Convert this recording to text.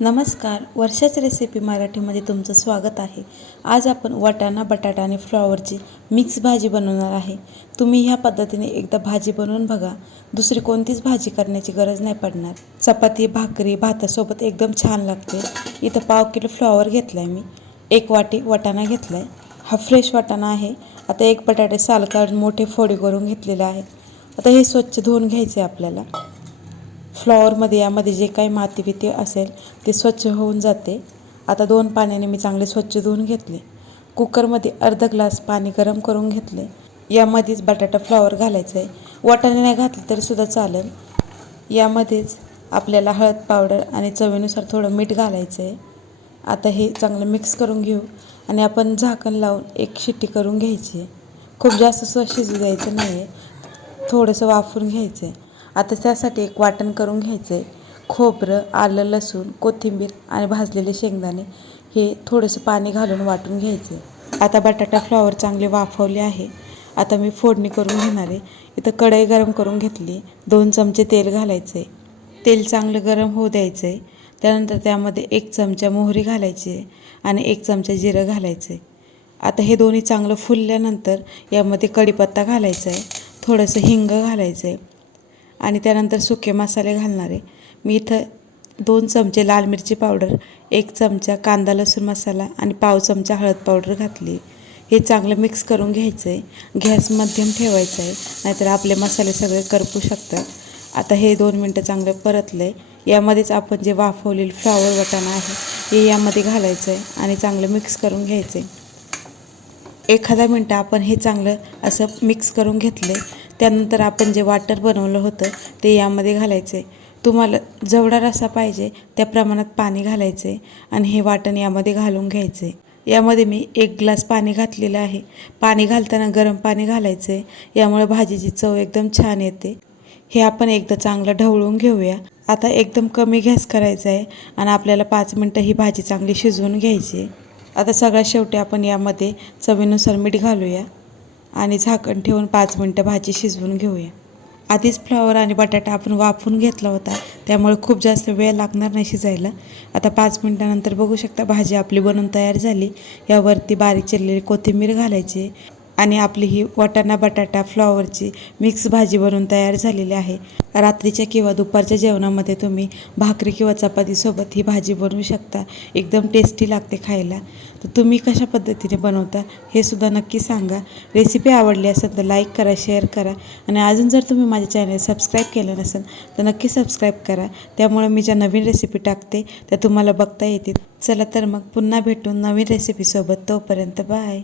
नमस्कार, वर्षाची रेसिपी मराठीमध्ये तुमचं स्वागत आहे। आज आपण वाटाणा, बटाटा आणि फ्लॉवरची मिक्स भाजी बनवणार आहे। तुम्ही ह्या पद्धतीने एकदा भाजी बनवून बघा, दुसरी कोणतीच भाजी करण्याची गरज नाही पडणार। चपाती, भाकरी, भातासोबत एकदम छान लागते। इथं पाव किलो फ्लॉवर घेतलाय मी, 1 वाटी वाटाणा घेतलाय। हा फ्रेश वाटाणा आहे। आता एक बटाटे साल काढून मोठे फोडी करून घेतलेले आहे। आता हे स्वच्छ धुवून घ्यायचे आपल्याला। फ्लॉवरमध्ये यामध्ये जे काही माती बिती असेल ते स्वच्छ होऊन जाते। आता 2 पाण्याने मी चांगले स्वच्छ धुवून घेतले। कुकरमध्ये अर्धा ग्लास पाणी गरम करून घेतले। यामध्येच बटाटा फ्लॉवर घालायचं आहे। वाटाणे नाही घातले तरी सुद्धा चालेल। यामध्येच आपल्याला हळद पावडर आणि चवीनुसार थोडं मीठ घालायचं आहे। आता हे चांगलं मिक्स करून घेऊ आणि आपण झाकण लावून एक शिट्टी करून घ्यायची आहे। खूप जास्त शिजू द्यायचं नाही आहे, थोडंसं वाफवून घ्यायचं आहे। आता त्यासाठी एक वाटण करून घ्यायचं आहे। खोबरं, आलं, लसूण, कोथिंबीर आणि भाजलेले शेंगदाणे हे थोडंसं पाणी घालून वाटून घ्यायचे। आता बटाटा फ्लॉवर चांगले वाफवले आहे। आता मी फोडणी करून घेणार आहे। इथं कढई गरम करून घेतली, 2 चमचे तेल घालायचं आहे। तेल चांगलं गरम होऊ द्यायचं आहे। त्यानंतर त्यामध्ये 1 चमचा मोहरी घालायची आहे आणि 1 चमचा जिरं घालायचं आहे। आता हे दोन्ही चांगलं फुलल्यानंतर यामध्ये कढीपत्ता घालायचा आहे, थोडंसं हिंग घालायचं आहे आणि त्यानंतर सुके मसाले घालणार आहे। मी इथं 2 चमचे लाल मिरची पावडर, 1 चमचा कांदा लसूण मसाला आणि पाव चमचा हळद पावडर घातली। हे चांगलं मिक्स करून घ्यायचं आहे। गॅस मध्यम ठेवायचा आहे, नाहीतर आपले मसाले सगळे करपू शकतात। आता हे 2 मिनटं चांगलं परतलं आहे। यामध्येच आपण जे वाफवलेलं फ्लॉवर वाटाणा आहे हे यामध्ये घालायचं आहे आणि चांगलं मिक्स करून घ्यायचं आहे। 1 मिनटं आपण हे चांगलं असं मिक्स करून घेतले। त्यानंतर आपण जे वाटण बनवलं होतं ते यामध्ये घालायचं आहे। तुम्हाला जेवढा रस्सा पाहिजे त्या प्रमाणात पाणी घालायचं आहे आणि हे वाटण यामध्ये घालून घ्यायचं आहे। यामध्ये मी 1 ग्लास पाणी घातलेलं आहे। पाणी घालताना गरम पाणी घालायचं आहे, यामुळे भाजीची चव एकदम छान येते। हे आपण एकदा चांगलं ढवळून घेऊया। आता एकदम कमी गॅस करायचा आहे आणि आपल्याला 5 मिनटं ही भाजी चांगली शिजवून घ्यायची आहे। आता सगळ्यात शेवटी आपण यामध्ये चवीनुसार मीठ घालूया आणि झाकण ठेवून 5 मिनटं भाजी शिजवून घेऊया। आधीच फ्लॉवर आणि बटाटा आपण वाफवून घेतला होता, त्यामुळे खूप जास्त वेळ लागणार नाही शिजायला। आता 5 मिनटानंतर बघू शकता भाजी आपली बनून तयार झाली। यावरती बारीक चिरलेली कोथिंबीर घालायची आणि आपली ही वाटाणा बटाटा फ्लॉवरची मिक्स भाजी बनवून तयार झालेली आहे। रात्रीच्या किंवा दुपारच्या जेवणामध्ये तुम्ही भाकरी किंवा चपातीसोबत ही भाजी बनवू शकता। एकदम टेस्टी लागते खायला। तर तुम्ही कशा पद्धतीने बनवता हे सुद्धा नक्की सांगा। रेसिपी आवडली असेल तर लाईक करा, शेअर करा आणि अजून जर तुम्ही माझे चॅनल सबस्क्राईब केलं नसेल तर नक्की सबस्क्राईब करा। त्यामुळे मी ज्या नवीन रेसिपी टाकते त्या तुम्हाला बघता येतील। चला तर मग पुन्हा भेटू नवीन रेसिपीसोबत। तोपर्यंत बाय।